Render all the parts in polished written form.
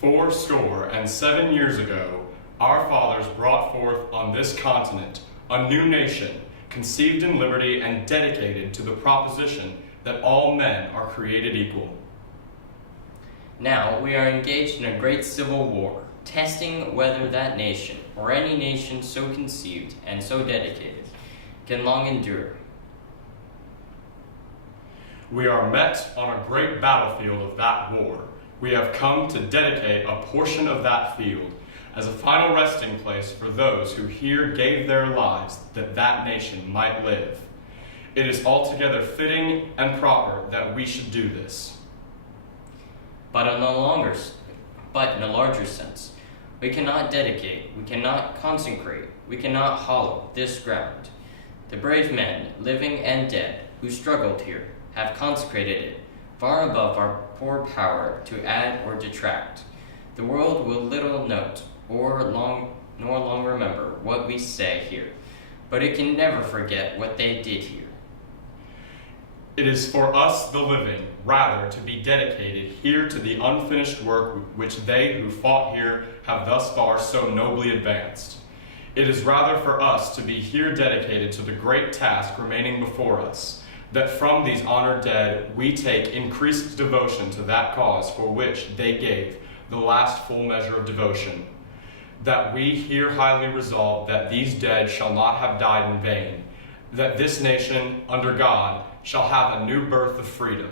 407 years ago, our fathers brought forth on this continent a new nation, conceived in liberty and dedicated to the proposition that all men are created equal. Now we are engaged in a great civil war, testing whether that nation, or any nation so conceived and so dedicated, can long endure. We are met on a great battlefield of that war. We have come to dedicate a portion of that field as a final resting place for those who here gave their lives that that nation might live. It is altogether fitting and proper that we should do this. But in a larger sense, we cannot dedicate, we cannot consecrate, we cannot hallow this ground. The brave men, living and dead, who struggled here, have consecrated it, far above our poor power to add or detract. The world will little note, nor long remember what we say here, but it can never forget what they did here. It is for us, the living, rather to be dedicated here to the unfinished work which they who fought here have thus far so nobly advanced. It is rather for us to be here dedicated to the great task remaining before us, that from these honored dead we take increased devotion to that cause for which they gave the last full measure of devotion, that we here highly resolve that these dead shall not have died in vain, that this nation, under God, shall have a new birth of freedom,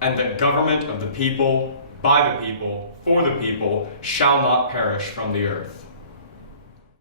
and that government of the people, by the people, for the people, shall not perish from the earth.